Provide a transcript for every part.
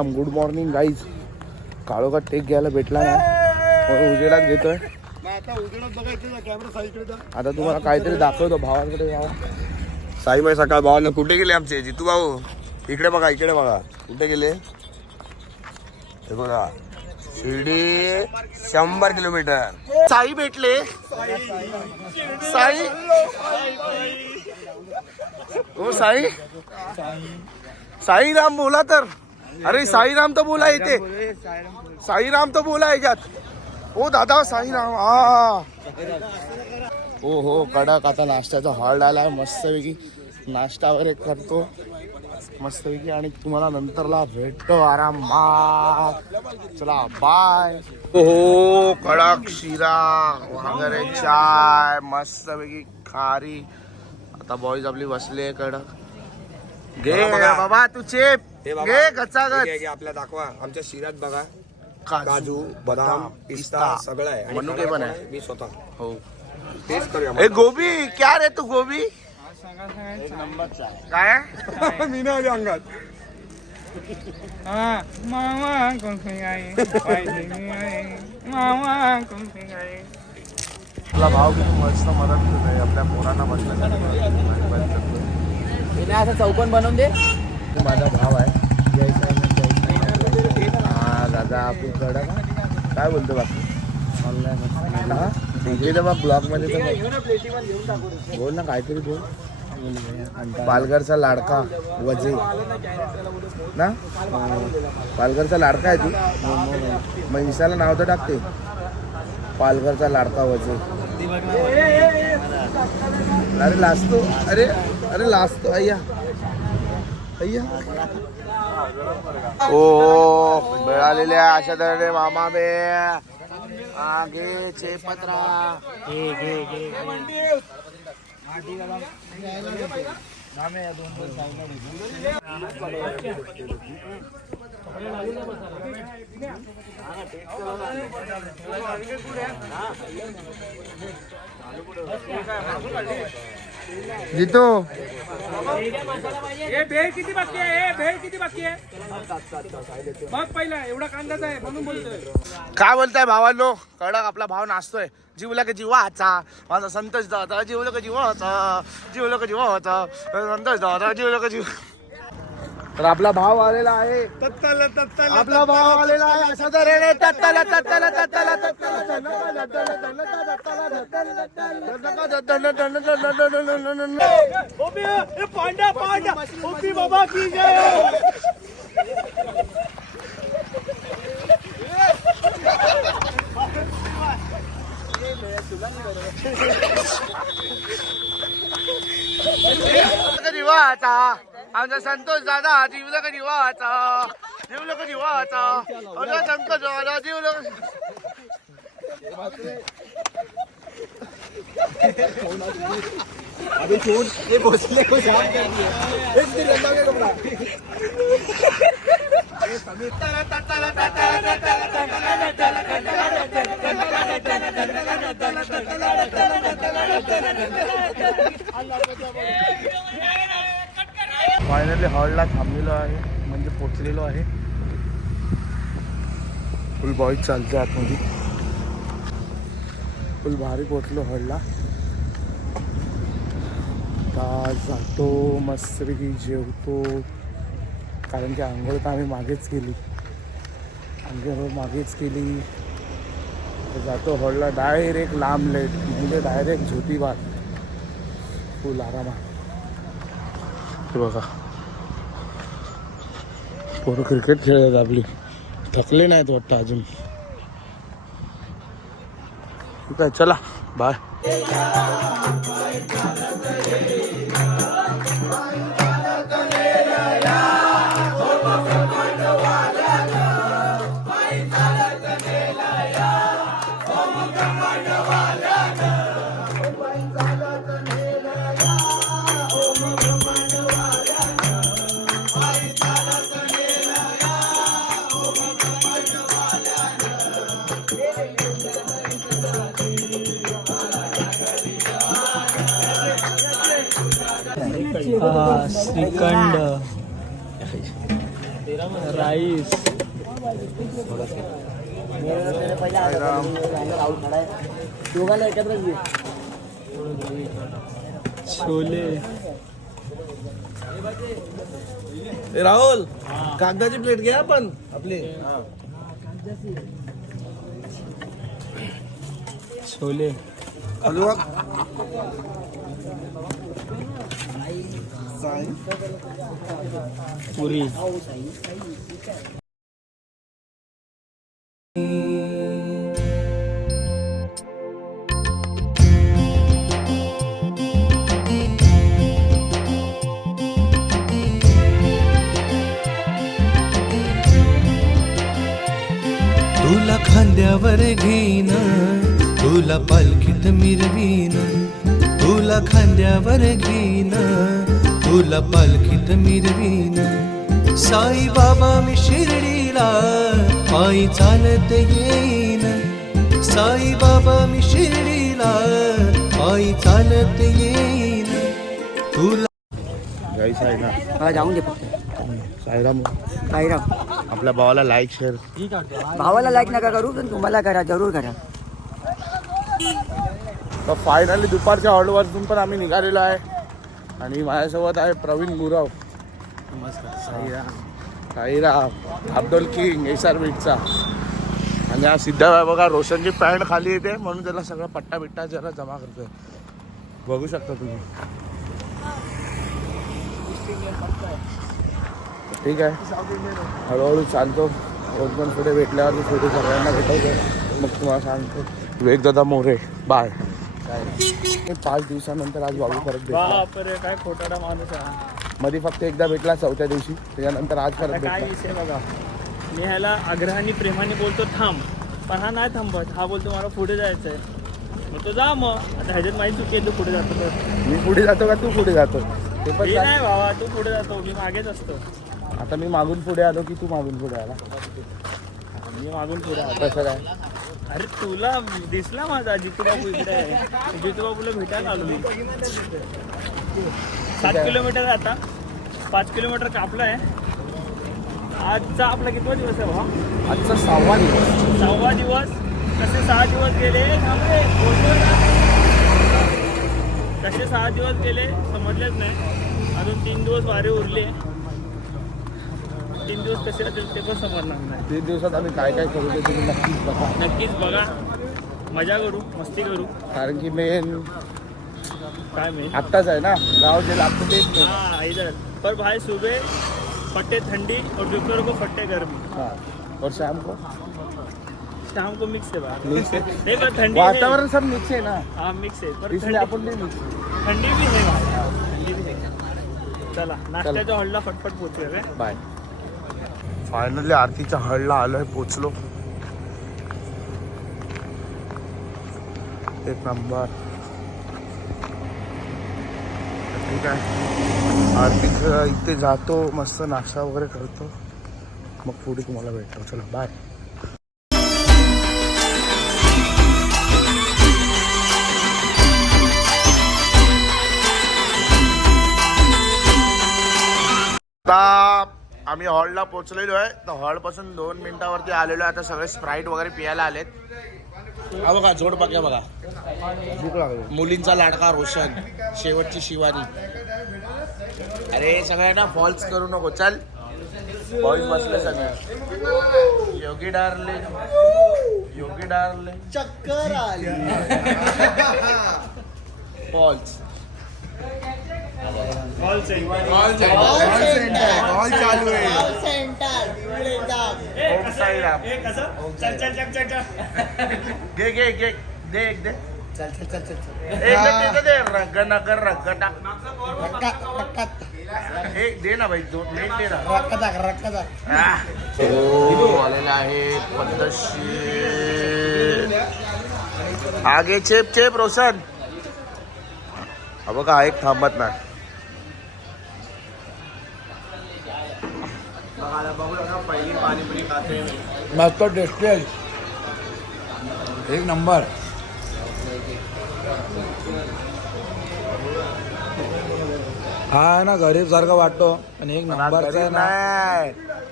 Shriram. Good morning guys. काळोखा take घ्यायला भेटला नाही, उजेडात घेतोय. आता तुम्हाला काहीतरी दाखवतो. भावाकडे जावा. साई माई सकाळ भावानं कुठे गेले आमचे जितू भाऊ? इकडे बघा, इकडे बघा, कुठे गेले हे बघा. शिर्डी 100 किलोमीटर. साई भेटले. साई हो साई. साईराम बोला तर. अरे साईराम तर बोला येते. साईराम तर बोला याच्यात. ओ दादा साईराम. हा हो हो कडक. आता नाश्त्याचा हॉल आलाय मस्तपैकी. नाश्ता वगैरे करतो मस्तपैकी आणि तुम्हाला नंतरला भेटतो आरामात. चला बाय. हो कडक शिरा वगैरे चाय मस्तपैकी खारी. आता बॉईज आपली बसले कडक. घे बाबा तू चेप घे गचागच. आपल्या दाखवा. आमच्या शिरात बघा काजू काजू बदाम पिस्ता सगळं आहे. मनुके पण आहे. मी स्वतः हो. टेस्ट करूया. ए गोबी क्या रे तू गोबी काय मी नाही अंगात. आपला भाव किती मस्त मदत करत आहे आपल्या पोरांना बसण्यासाठी. असं चौकोन बनवून दे. माझा भाव आहे. हा दादा आपली कडक. काय बोलतो बाकी ऑनलाईन बघ ब्लॉग मध्ये तर बोल ना काहीतरी बोल. पालघरचा लाडका वजे ना. पालघरचा लाडका आहे तू. मग इंस्टाला नाव तर टाकते पालघरचा लाडका वजे. अरे लाजतो. अरे अरे लाजतो. अय्या अय्या. ओ मिळालेल्या अशा तऱ्हेने मामा बे आगे चे पत्रा घे घे घे. जितो भेळ किती बाकी आहे? भेळ किती बाकी आहे बघ पहिला. एवढा कांदाच आहे म्हणून बोलतोय. काय बोलताय भावांनो? कडक आपला भाव नाचतोय. जीवला का जीवाचा माझा संतोष दादा. जीवला का जीवाचा. जीवला का जीवाचा संतोष दादा. जीवला का जीव. तर आपला भाव आलेला आहे. आपला भाव आलेला आहे अशा तऱ्हेने. तत्तला तत्तला तत्तला पांड्या पांड्या ओपी बाबा की जय. जीवाचा आमचा संतोष दादा. जीवला का जीवाचा. जीवला का जीवाचा आमचा संतोष दादा. जीवला अभी छोड़ ये भोसले को जाम कर दिया. एक दिन लंबा के कपड़ा. फायनली हॉलला थांबलेलो आहे म्हणजे पोचलेलो आहे. फुल बॉईज चालते आतमध्ये. फुल भारी पोचलो हॉलला. आता जातो मस्तपैकी जेवतो. कारण की आंघोळ तर आम्ही मागेच केली. आंघोळ मागेच केली. तर जातो हॉलला डायरेक्ट लांब लेट म्हणजे डायरेक्ट झोपीबाद. फुल आरामात. हे बघा पोरं क्रिकेट खेळतात आपली. थकले नाहीत वाटतं अजून. ठीक आहे चला बाय. श्रीखंड राईस छोले राहुल कागदाची प्लेट घ्या आपण आपली छोले हलवा पुरी तुला खांद्यावर घेईन तुला पालखीत मिरवीन तुला खांद्यावर घेईन तुला पालखीत मिरवीन साई बाबा मी शिर्डीला पायी चालत येईन साई बाबा मी शिर्डीला पायी चालत येईन तुला गाईस आहे ना हा जाऊन दे फक्त साईराम साईराम आपल्या भावाला लाईक शेअर भावाला लाईक नका करू पण तुम्हाला करा जरूर करा. तर फायनली दुपारच्या हॉलवरतून पण आम्ही निघालेलो आहे आणि माझ्यासोबत आहे प्रवीण गुरव साईराम अब्दुल किंग एसआर बीटचा आणि हा सिद्धा बघा रोशनची पॅन्ट खाली येते म्हणून त्याला सगळा पट्टा बिट्टा जरा जमा करतोय बघू शकता तुम्ही. ठीक आहे हळूहळू चालतो रोज पण पुढे भेटल्यावर पुढे सगळ्यांना भेटायचं मग तुम्हाला सांगतो वेगदादा मोरे बाय. 5 दिवसानंतर आज बाबू परत भेटला बापरे काय खोटाडा माणूस आहे. मध्ये फक्त एकदा भेटला 4थ्या दिवशी त्याच्यानंतर आज परत काय भेटला. विषय बघा मी ह्याला आग्रहाने प्रेमाने बोलतो थांब पण हा नाही थांबत हा बोलतो मला पुढे जायचं आहे मग तो जा मग आता ह्याच्यात माहिती चुकी आहे तू पुढे जातो तर मी पुढे जातो का तू पुढे जातो ते पण मी सांग. नाही बाबा तू पुढे जातो मी मागेच असतो. आता मी मागून पुढे आलो की तू मागून पुढे आला मी मागून पुढे आलो. कसं काय अरे तुला दिसला माझा जितू बाबू इकडे आहे जितू बाबूला भेटायला आलो मी 7 किलोमीटर आहे आता 5 किलोमीटर कापलं आहे. आजचा आपला कितवा दिवस आहे भावा आजचा 6वा दिवस 6वा दिवस कसे 6 दिवस गेले थांबे बोलतो ना. कसे 6 दिवस गेले समजलेच नाही अजून 3 दिवस वारे उरले 3 दिवस कसे राहतील ते पण समजणार नाही. 3 दिवसात आम्ही काय काय करू ते तुम्ही नक्कीच बघा नक्कीच बघा मजा करू मस्ती करू कारण की मेन काय मी आत्ताच आहे ना गाव जे लागतं तेच नाही. हाँ इधर पर भाई सुबह फटे ठंडी और दोपहर को फटे गर्मी हाँ और शाम को शाम को मिक्स है बात मिक्स है देखो ठंडी है वातावरण सब मिक्स है ना हाँ मिक्स है पर इसलिए ठंडी आपण भी मिक्स ठंडी भी है भाई ठंडी भी है. चला नाश्त्याच्या हॉलला फटफट पोहोचूया काय बाय. फायनली आरतीच्या हळला आलोय पोचलो एक नंबर. ठीक आहे आरतीच्या इथे जातो मस्त नाश्ता वगैरे करतो मग पुढे तुम्हाला भेटतो. चला बाय. आता आम्ही हॉलला पोहोचलेलो आहे तर हॉलपासून 2 मिनिटावरती आलेलो आहे. आता सगळे स्प्राईट वगैरे पियाला आलेत. हा बघा जोड बघा बघा भूक लागली. मुलींचा लाडका रोशन शेवटची शिवानी. अरे सगळ्यांना फॉल्स करू नको चल बॉईज बसले सगळे. योगी डार्ले चक्कर आली फॉल्स कॉल चालू आहे. ओम साईराम चल चल चल चल चल घे घे घे दे एक दे चल चल चल चल एक दे रंग नगर रंग टाक एक दे ना भाई 2 मिनिट दे ना. आलेला आहे पद्धतशीर आगे चेप चेप रोशन. हा बघा एक थांबत नाही. पहिली पाणीपुरी खाते मस्त टेस्टी आहे एक नंबर. हा ना गरीब सारखा वाटतो आणि एक नंबरचा आहे ना नाही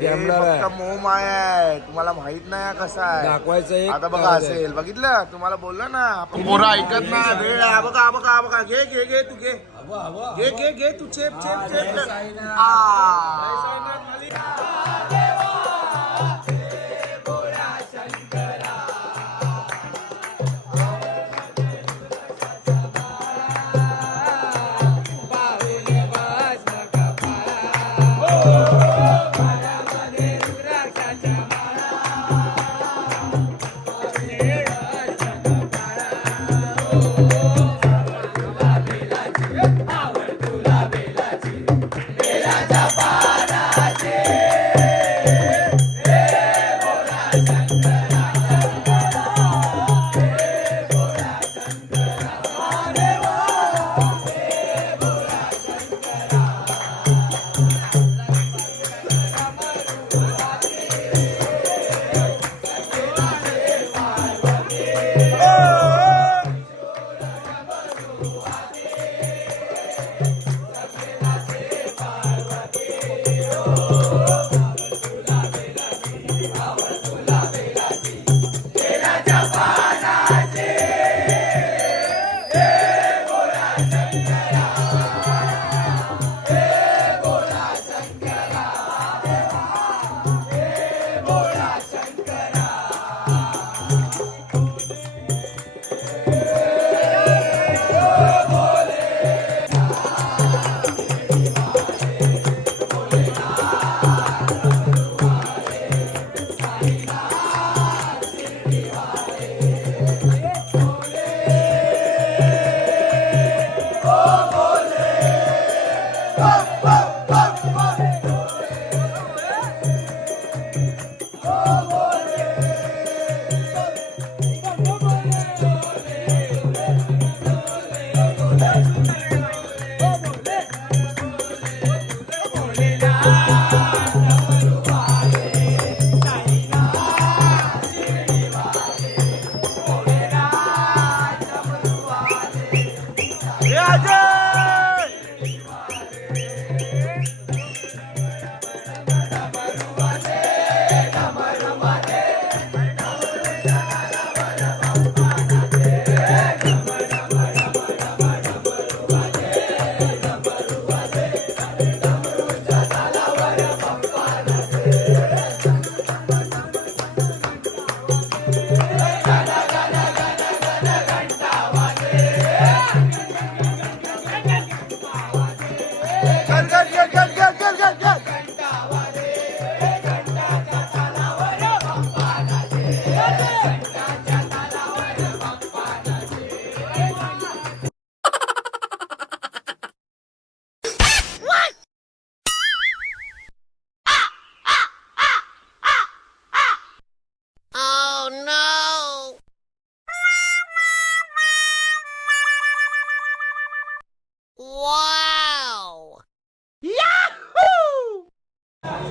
गॅमलर आहे. फक्त मोह माया आहे, तुम्हाला माहित नाही कसा आहे. दाखवायचं एक आता बघा असेल बघितलं तुम्हाला बोललो ना आपण पोरं ऐकत ना वेळ आहे. बघा बघा बघा घे घे घे तू घे घे घे घे तू चेप चेप चेप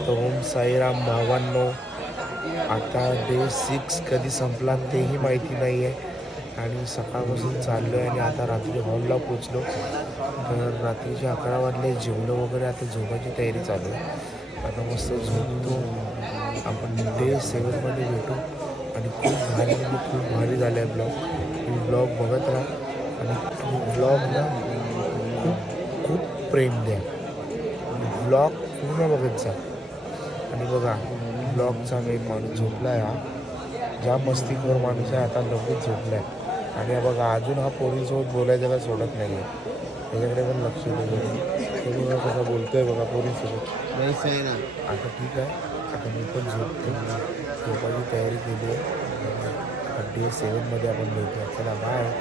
ओम साईराम भावांनो, आता डे 6 कधी संपला तेही माहिती नाही आहे आणि सकाळपासून चाललो आहे आणि आता रात्री हॉलला पोचलो. तर रात्रीचे 11 वाजले, जेवलं वगैरे, आता झोपायची तयारी चालू आहे. आता मस्त झोपतो. आपण डे 7मध्ये भेटू आणि खूप भारी झालं आहे ब्लॉग. तुम्ही ब्लॉग बघत राहा आणि तुम्ही ब्लॉगला खूप प्रेम द्या. ब्लॉग पूर्ण बघत जा. आणि बघा ब्लॉगचा एक माणूस झोपला आहे. हा ज्या मस्तीखोर माणूस आहे आता लगेच झोपला आहे. आणि हा बघा अजून हा पोरीसोबत बोलायचं का सोडत नाही आहे. त्याच्याकडे पण लक्ष देतो. बघा कसा बोलतोय बघा पोरीसोबत. नाही ना आता ठीक आहे. आता मी पण झोपायची तयारी केली आहे. डे 7मध्ये आपण भेटूया. चला बाय.